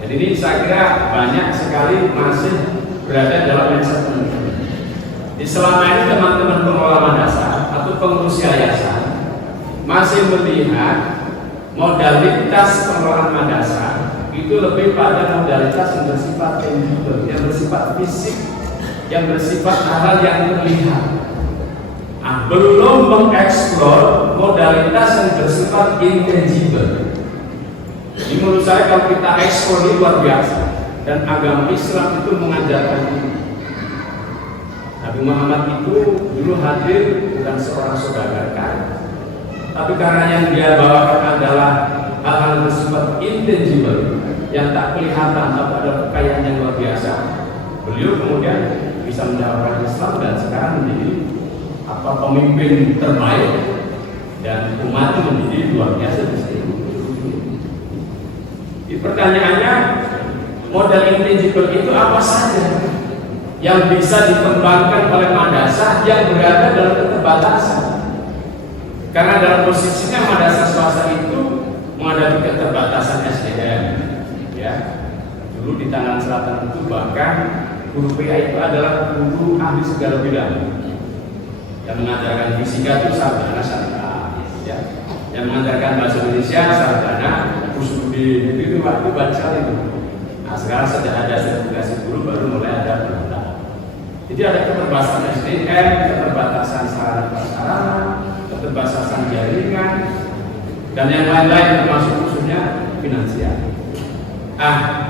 Jadi ini saya kira banyak sekali masih berada dalam mindset pendidikan. Di selama ini teman-teman pengelola madrasah atau pengurus yayasan masih melihat modalitas pengelolaan madrasah itu lebih pada modalitas yang bersifat tangible, yang bersifat fisik, yang bersifat hal yang terlihat. Belum mengeksplor modalitas yang bersifat intangible. Jadi menurut saya kalau kita ekspor ini luar biasa, dan agama Islam itu mengajarkan ini. Nabi Muhammad itu dulu hadir bukan seorang saudagar kaya, tapi karena yang dia bawakan adalah hal-hal bersifat intangible yang tak kelihatan, tapi ada kekayaan yang luar biasa. Beliau kemudian bisa menjalankan Islam dan sekarang menjadi pemimpin terbaik, dan umat menjadi luar biasa di sini. Pertanyaannya, modal intangible itu apa saja yang bisa dikembangkan oleh madrasah yang berada dalam keterbatasan? Karena dalam posisinya madrasah swasta itu menghadapi keterbatasan SDM, ya. Dulu di Tangerang Selatan itu bahkan guru PA itu adalah guru ahli segala bidang. Yang mengajarkan fisika itu sarjana syariah, ya. Yang mengajarkan bahasa Indonesia sarjana Usuluddin, itu waktu baca itu. Nah sekarang sudah ada sertifikasi guru, baru mulai ada penata. Jadi ada keterbatasan SDM, keterbatasan sarana prasarana, keterbatasan jaringan, dan yang lain-lain termasuk khususnya finansial.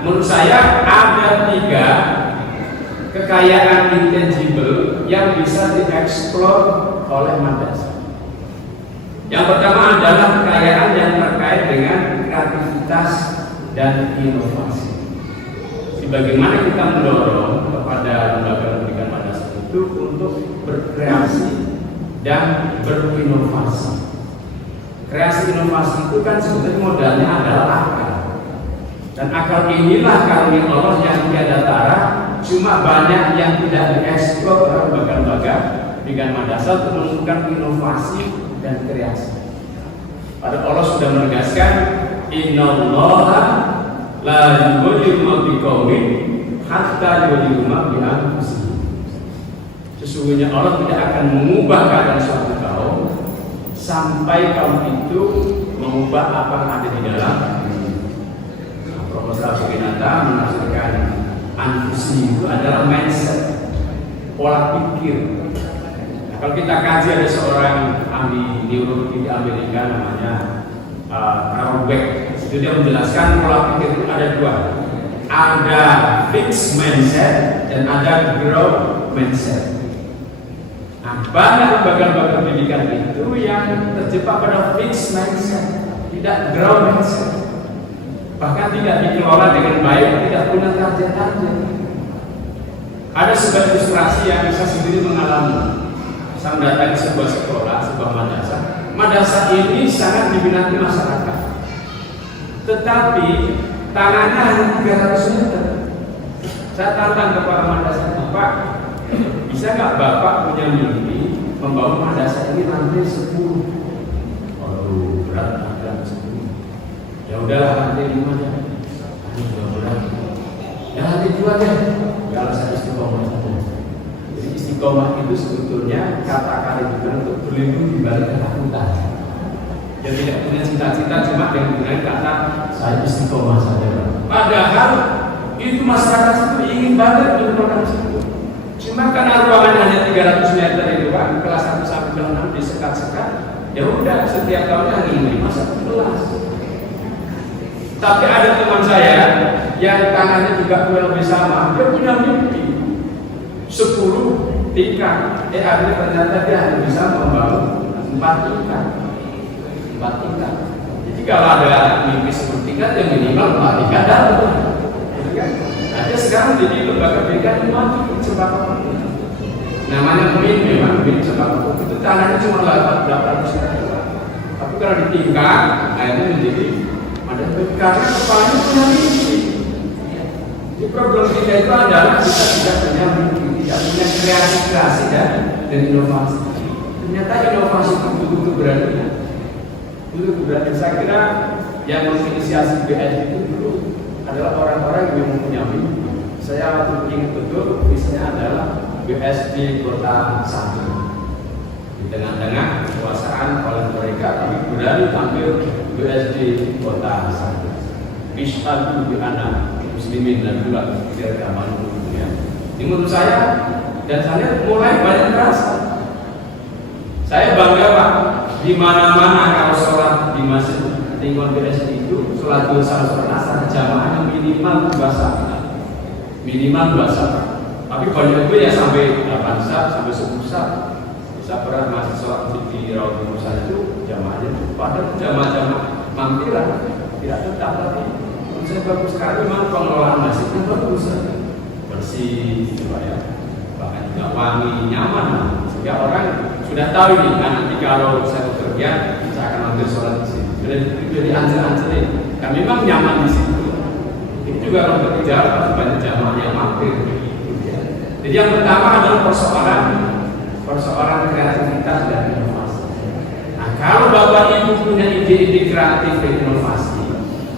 Menurut saya ada 3 kekayaan intangible yang bisa dieksplor oleh madrasah. Yang pertama adalah kekayaan yang terkait dengan kreativitas dan inovasi. Bagaimana kita mendorong kepada lembaga pendidikan madrasah itu untuk berkreasi dan berinovasi. Kreasi inovasi itu kan sebenarnya modalnya adalah akal. Dan akal inilah karunia Allah yang tiada tara, cuma banyak yang tidak dieksplor oleh lembaga-lembaga pendidikan madrasah untuk menemukan inovasi dan kreasi. Padahal Allah sudah menegaskan, innallaha la yughayyiru ma biqaumin hatta yughayyiru ma bi anfusihim. Sesungguhnya Allah tidak akan mengubah keadaan suatu kaum sampai kaum itu mengubah apa yang ada di dalam. Profesor Suginata menafsirkan anfusi itu adalah mindset, pola pikir. Kalau kita kaji, ada seorang ahli neurologi di Amerika namanya Carol Dweck. Dia menjelaskan pola pikir itu ada 2. Ada fixed mindset dan ada growth mindset. Banyak lembaga-lembaga pendidikan itu yang terjebak pada fixed mindset, tidak growth mindset. Bahkan tidak dikelola dengan baik, tidak punya target-target. Ada sebuah ilustrasi yang bisa sendiri mengalami. Saya mendatangi sebuah sekolah, sebuah madrasah. Madrasah ini sangat diminati masyarakat, tetapi tanahnya hanya 300 meter. Saya tantang kepada madrasah itu, Pak, bisa nggak Bapak punya mimpi membangun madrasah ini lantai 10? Waduh, berat agak 10. Ya udahlah lantai 5 ya. Ini juga berat. Ya lantai 2 deh. Ya alasan istiqomah saja. Jadi istiqomah itu sebetulnya kata kalimat untuk berlindung di balik ketakutan. Yang tidak punya cita-cita cuma dengan menggunakan kata saya istiqomah saja. Padahal itu masyarakat itu ingin banget merupakan situ. Cuma karena ruangannya hanya 300 meter itu Pak, kelas 1 sampai kelas 6 disekat-sekat. Ya udah, setiap tahunnya ingin 5 kelas. Tapi ada teman saya yang tangannya juga kurang lebih sama, dia punya mimpi 10 tingkat. Akhirnya ternyata dia hanya bisa membangun 4 tingkat. 4 tingkat. Jadi kalau ada mimpi 10 tingkat, yang minimal 4 tingkat dapat. Ada sekarang jadi lembaga pendidikan maju sembako. Namanya mimpi memang mimpi sembako. Itu tanahnya cuma 800 meter. Tapi kalau ditingkat, akhirnya menjadi ada karena kepalanya punya mimpi. Jadi problem kita itu adalah kita tidak punya mimpi, tidak punya kreasi dan inovasi. Ternyata inovasi itu betul-betul berani. Betul berani. Saya kira yang menginisiasi BS itu dulu adalah orang-orang yang mempunyai mimpi. Saya waktu ingat betul, misalnya adalah BSD Kota Santri. Di tengah-tengah kekuasaan oleh mereka, tapi berani tampil BSD Kota Santri. Ishadu bi anak muslimin dan juga tidak agama ya. Ini menurut saya dan saya mulai banyak terasa. Saya bangga Pak, di mana-mana kalau sholat di masjid lingkungan BSD itu sholat dua salat asar jamaahnya minimal 2 saat. Minimal 2 saat. Tapi banyak itu ya sampai 8 saat, sampai 10 saat. Saya pernah masih sholat di Rawat Musa itu jamaahnya padahal jamaah-jamaah mampiran tidak tetap, tapi menurut saya bagus sekali. Memang pengelolaan masjidnya bagus, bersih gitu ya, bahkan juga wangi, nyaman, sehingga orang sudah tahu ini nanti kalau saya bekerja saya akan ambil sholat di sini. Jadi anjir-anjir kan memang nyaman di situ. Itu juga orang bekerja banyak jamaah yang mampir. Jadi yang pertama adalah persoalan kreativitas dan inovasi. Nah, kalau Bapak Ibu punya ide-ide kreatif dan inovasi,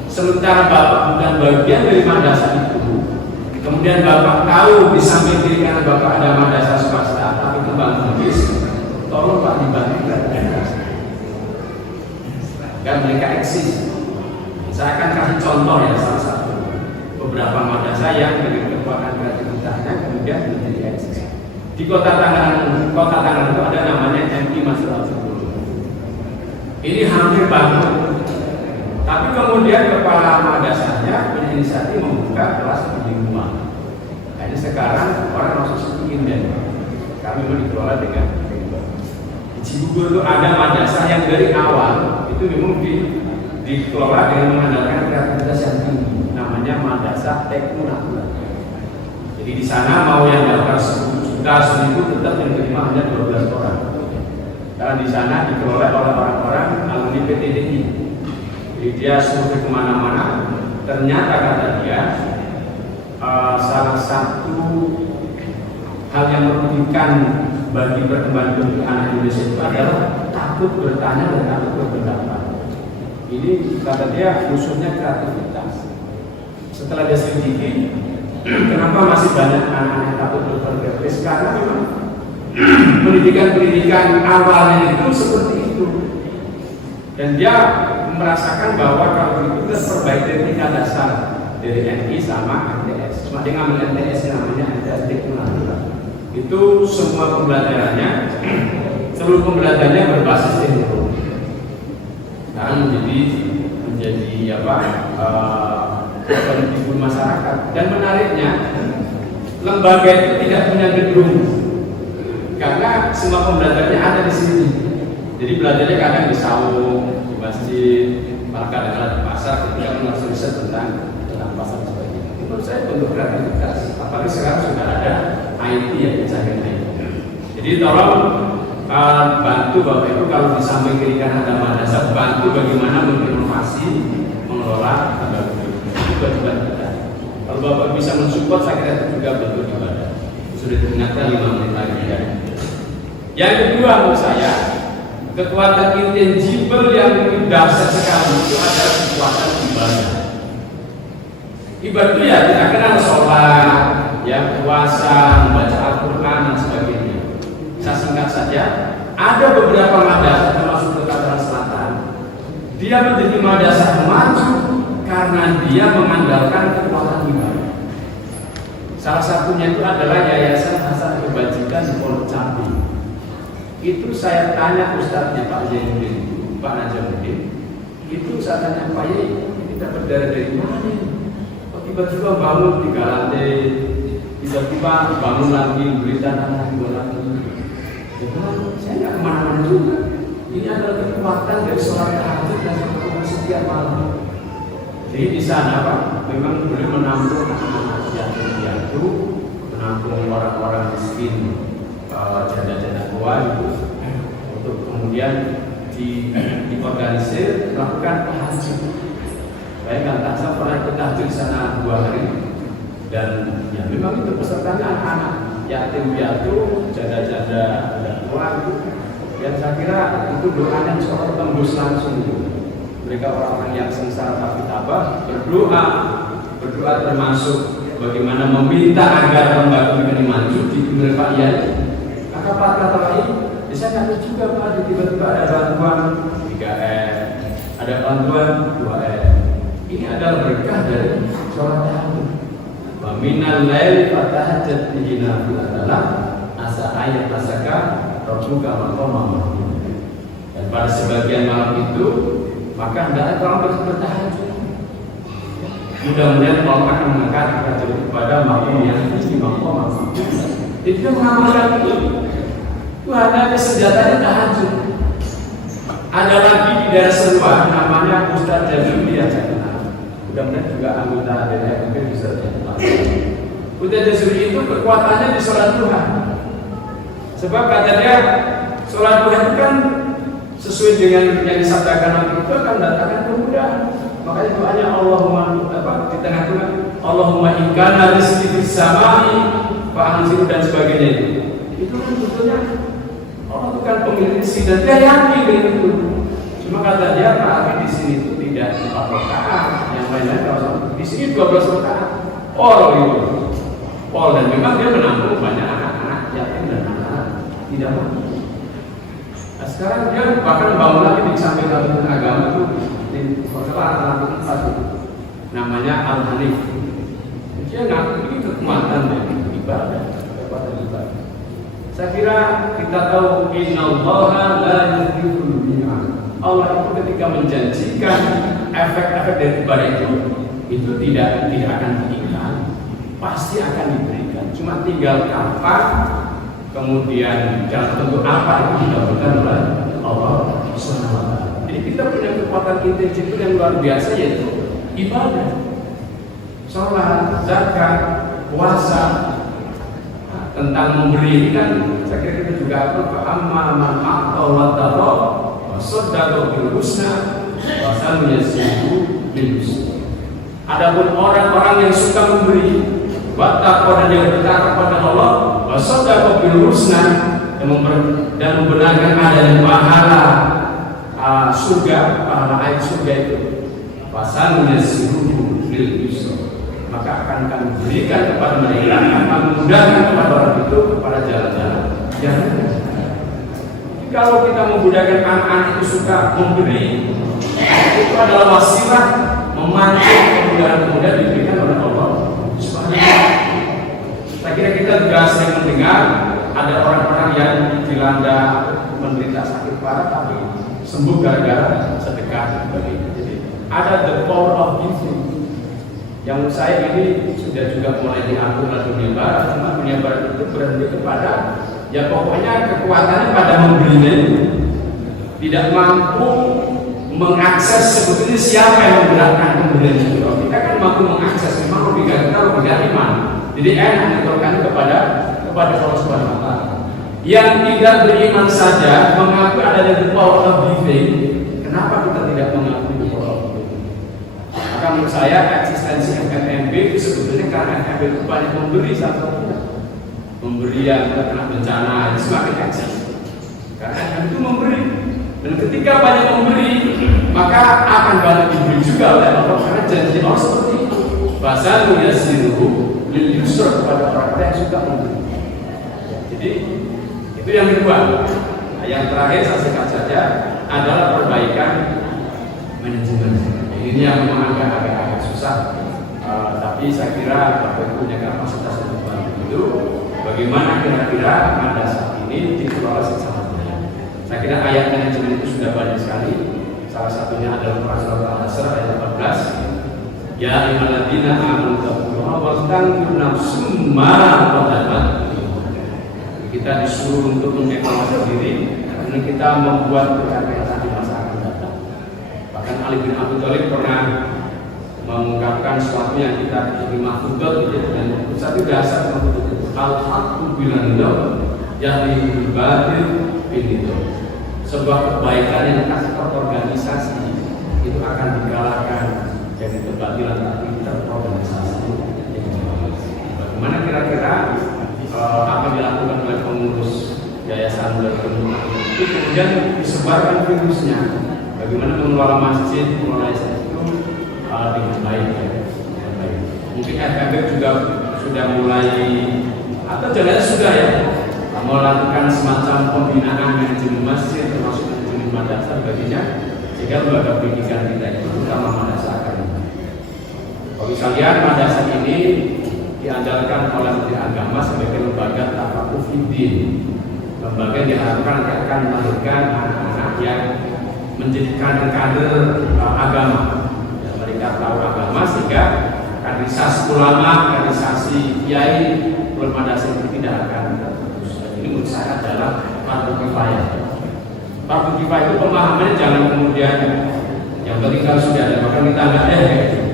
sementara Bapak bukan bagian dari madrasah itu, kemudian Bapak tahu di samping diri karena Bapak ada madrasah swasta, tapi kembang tulis, tolong Pak dibantu dan mereka eksis. Saya akan kasih contoh ya, salah satu beberapa madrasah yang dengan kekuatan kreativitasnya kemudian menjadi eksis. Di kota Tangerang itu ada namanya MI Masjid. Ini hampir bangkrut. Tapi kemudian kepala madrasahnya punya inisiatif membuka kelas bimbingan. Jadi sekarang orang langsung ingin dan kami dikelola dengan di Cibubur itu ada madrasah yang dari awal itu memang dikelola dengan mengandalkan kreativitas yang tinggi, namanya Madrasah Tekno Natura. Jadi di sana mau yang daftar 10 juta, 1000 tetap yang terima hanya 12 orang. Karena di sana dikelola oleh orang-orang alumni PTDI. Jadi dia survei kemana-mana, ternyata kata dia salah satu hal yang merugikan bagi perkembangan biologi anak Indonesia itu adalah takut bertanya dan takut berpendapat. Ini kata dia musuhnya kreativitas. Setelah dia selidiki, kenapa masih banyak anak-anak yang takut berpikir? Karena memang pendidikan awalnya itu seperti itu. Dan dia merasakan bahwa kalau itu kita perbaiki dari tingkat dasar dari NI sama MTS. Cuma dia ngambil MTS namanya MTS Teknologi. Itu semua pembelajarannya, seluruh pembelajarannya berbasis teknologi. Sekarang menjadi pendidikan masyarakat. Dan menariknya, lembaga itu tidak punya gedung, karena semua pembelajarannya ada di sini. Jadi belajarnya kadang di saung, di masjid, malah kadang-kadang di pasar ketika melakukan riset tentang pasar dan sebagainya. Menurut saya bentuk kreativitas. Apalagi sekarang sudah ada IT yang mencari IT. Jadi tolong bantu Bapak Ibu kalau di samping kiri kanan ada madrasah, bantu bagaimana menginovasi, mengelola lembaga itu kewajiban kita. Kalau Bapak bisa mensupport support, saya kira itu juga bentuk ibadah. Sudah diingatkan 5 menit lagi ya. Yang kedua menurut saya, kekuatan intangible yang dahsyat sekali itu adalah kekuatan ibadah. Ibadah itu ya kita kenal sholat, ya puasa, membaca Al-Quran dan sebagainya. Saya singkat saja, ada beberapa madrasah termasuk di Kalimantan Selatan, dia menjadi madrasah maju karena dia mengandalkan kekuatan ibadah. Salah satunya itu adalah Yayasan Hasan Kebajikan di Pondok Cabe. Itu saya tanya ustadznya Pak Zainuddin, Pak Najamuddin, itu saya tanya Pak Yai, kita berdarah dari mana? Kok tiba-tiba bangun 3 lantai, tiba-tiba bangun lagi, beri tanah 2 lagi. Saya nggak kemana-mana juga. Ini adalah kekuatan dari sholat tahajud dan sholat setiap malam. Jadi di sana Pak, memang boleh menampung anak-anak yatim piatu, menampung orang-orang miskin, janda-janda tua itu, untuk kemudian diorganisir melakukan tahajud. Saya nggak saya pernah ikut tahajud di sana 2 hari, dan ya memang itu pesertanya anak-anak yatim piatu, janda-janda tua itu. Yang saya kira itu doanya seorang tembus langsung itu. Mereka orang-orang yang sengsara tapi tabah, berdoa termasuk bagaimana meminta agar lembaga ini maju di Pak Yai. Maka Pak kata lain, bisa nggak juga Pak, tiba-tiba ada bantuan 3M, ada bantuan 2M. Ini adalah berkah dari sholat tahajud. Wa minal laili fatahajjat bihi nafilatan asa ayat asaka rabbuka maqama. Dan pada sebagian malam itu maka hendaknya orang bertahajud. Mudah-mudahan Allah akan mengangkat kita kepada makom yang tinggi, makom. Jadi dia mengamalkan itu. Itu hanya senjatanya tahajud. Ada lagi di daerah Serua namanya Ustaz Jazuli yang saya kenal. Mudah-mudahan juga anggota DPR mungkin bisa dikenal. Ustaz Jazuli itu kekuatannya di sholat duha. Sebab kata dia sholat duha itu kan sesuai dengan yang disabdakan Nabi itu akan datangkan kemudahan. Makanya doanya Allahumma di tengah-tengah Allahumma inkana rizqi fis samai fa'anzil dan sebagainya itu. Itu kan sebetulnya Allah itu kan pemilik rezeki dan dia yakin dengan itu. Cuma kata dia Pak di sini itu tidak 4 rakaat, yang lainnya kalau di sini 12 rakaat. Dan memang dia menampung banyak anak-anak yatim dan anak-anak tidak mampu. Nah, sekarang dia bahkan bangun lagi di samping Kabupaten Agama itu di sekolah anak satu namanya Al-Hanif. Dia ngaku ini kekuatan dari ibadah, kekuatan ibadah. Saya kira kita tahu innallaha la yudhillul mi'ad. Allah itu ketika menjanjikan efek-efek dari ibadah itu tidak akan dihilang, pasti akan diberikan. Cuma tinggal kapan, kemudian dalam bentuk apa itu didapatkan oleh Allah Subhanahu wa taala. Jadi kita punya kekuatan intangible yang luar biasa, yaitu ibadah, sholat, zakat, puasa. Tentang memberi ini kan saya kira kita juga apa amma man a'ta wa taqa wa saddaqa bil husna wa sanuyasiru bil husna. Adapun orang-orang yang suka memberi wa taqa dan yang bertakwa kepada Allah wa saddaqa bil husna dan membenarkan adanya pahala surga, pahala air surga itu wa sanuyasiru bil husna, maka akan kami berikan kepada mereka, akan memudahkan kepada orang itu kepada jalan-jalan. Kalau kita memudahkan anak-anak itu suka memberi, itu adalah wasilah memancing kemudahan-kemudahan diberikan oleh Allah Subhanahu wa taala. Saya kira kita juga sering mendengar ada orang-orang yang dilanda menderita sakit parah tapi sembuh gara-gara sedekah. Jadi ada the power of giving. Yang saya ini sudah juga mulai diatur oleh dunia barat, cuma dunia barat itu berhenti kepada ya pokoknya kekuatannya pada memberinya, tidak mampu mengakses sebetulnya siapa yang menggerakkan pemberian itu. Kita kan mampu mengakses, memang logika kita logika iman. Jadi enak menentukan kepada Allah Subhanahu wa taala. Yang tidak beriman saja mengaku adanya the power of giving. Kenapa kita tidak mengaku the power of giving? Maka menurut saya eksistensi FFMB itu sebetulnya karena FFMB itu banyak memberi satu memberi yang terkena bencana itu semakin eksis. Karena FFMB itu memberi, dan ketika banyak memberi maka akan banyak diberi juga oleh Allah, karena janji Allah seperti itu. Bahasa yasiruhu lil yusra kepada orang yang suka memberi. Jadi itu yang kedua. Nah, yang terakhir saya singkat saja adalah perbaikan manajemen. Ini yang memang agak susah, tapi saya kira Bapak Ibu punya kapasitas untuk bantu itu. Bagaimana kira-kira madrasah ini dikelola secara baik? Saya kira ayat manajemen itu sudah banyak sekali. Salah satunya adalah Surah Al-Asr ayat 14. Ya ayyuhalladzina amanu taqullaha wa tanzur nafsum ma qaddamat. Kita disuruh untuk mengevaluasi diri karena kita membuat perkara di masa akan datang. Bahkan Ali bin Abi Thalib pernah mengungkapkan sesuatu yang kita jadi mahfudot gitu, dan satu dasar mahfudot itu al-haqqu bilanillah yahdi batil binidot. Sebuah kebaikan yang tak terorganisasi itu akan dikalahkan dari kebatilan tapi terorganisasi. Bagaimana kira-kira apa dilakukan oleh pengurus yayasan Darul itu kemudian disebarkan virusnya? Bagaimana mengelola masjid, mengelola yayasan itu dengan baik ya. Mungkin FFB juga sudah mulai atau jangan sudah ya melakukan semacam pembinaan manajemen masjid termasuk manajemen madrasah baginya, sehingga lembaga pendidikan kita itu terutama madrasah akademik. Kalau sekalian madrasah ini diandalkan oleh Menteri Agama sebagai lembaga tafaqquh fiddin, lembaga yang diharapkan akan melahirkan anak-anak yang menjadi kader-kader agama. Mereka tahu agama sehingga kaderisasi ulama, kaderisasi kiai belum madrasah itu tidak akan terputus. Ini menurut saya adalah fardu kifayah. Fardu kifayah itu pemahamannya jangan kemudian yang penting kalau sudah ada maka kita nggak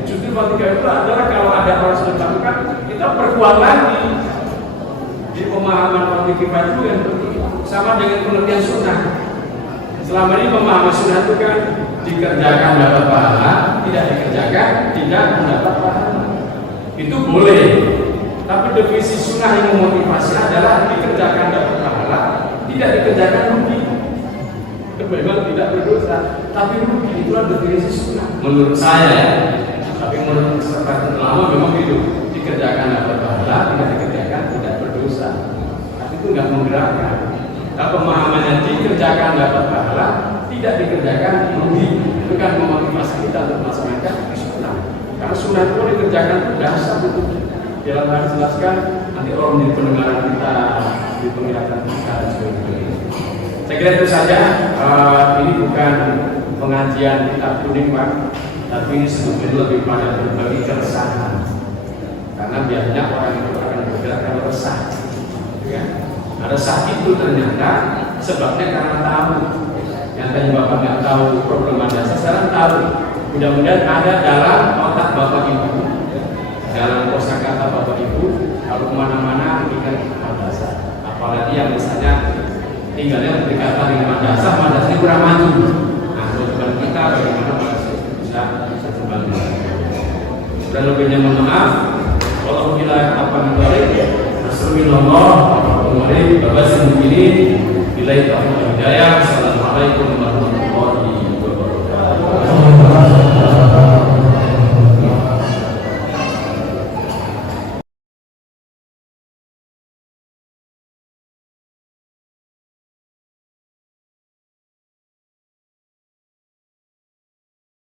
justru fardu kifayah itu adalah kalau ada orang sudah melakukan kita perkuat lagi. Di pemahaman fardu kifayah itu yang penting sama dengan pengertian sunnah. Selama ini pemahaman sunnah itu kan dikerjakan dapat pahala, tidak dikerjakan tidak mendapat pahala. Itu boleh. Tapi definisi sunnah yang memotivasi adalah dikerjakan dapat pahala, tidak dikerjakan rugi. Memang tidak berdosa, tapi rugi. Itulah definisi sunnah menurut saya ya. Tapi menurut sebagian ulama memang itu dikerjakan dapat pahala, tidak dikerjakan tidak berdosa. Tapi itu nggak menggerakkan. Nah, pemahamannya dikerjakan dapat pahala, tidak dikerjakan rugi. Itu kan memotivasi kita untuk melaksanakan sunnah. Karena sunnah itu dikerjakan itu dasar itu. Dalam hal jelaskan nanti orang di pendengaran kita, di penglihatan kita dan sebagainya. Saya kira itu saja. Ini bukan pengajian kitab kuning Pak, tapi ini sebetulnya lebih pada berbagi keresahan. Karena biasanya orang itu akan bergerak kalau resah, ya. Nah, resah itu ternyata sebabnya karena tahu. Yang tadi Bapak nggak tahu problem madrasah, sekarang tahu. Mudah-mudahan ada dalam otak Bapak Ibu, dalam kosakata Bapak Ibu, kalau kemana-mana ingat madrasah. Apalagi yang misalnya tinggalnya berdekatan dengan madrasah ini kurang maju. Nah, kewajiban kita bagaimana madrasah itu bisa kembali. Dan lebihnya mohon maaf. Wallahu a'lam bishawab. Rasulullah Muhammad Bapak ini bila itu hidayah. Assalamualaikum warahmatullahi wabarakatuh.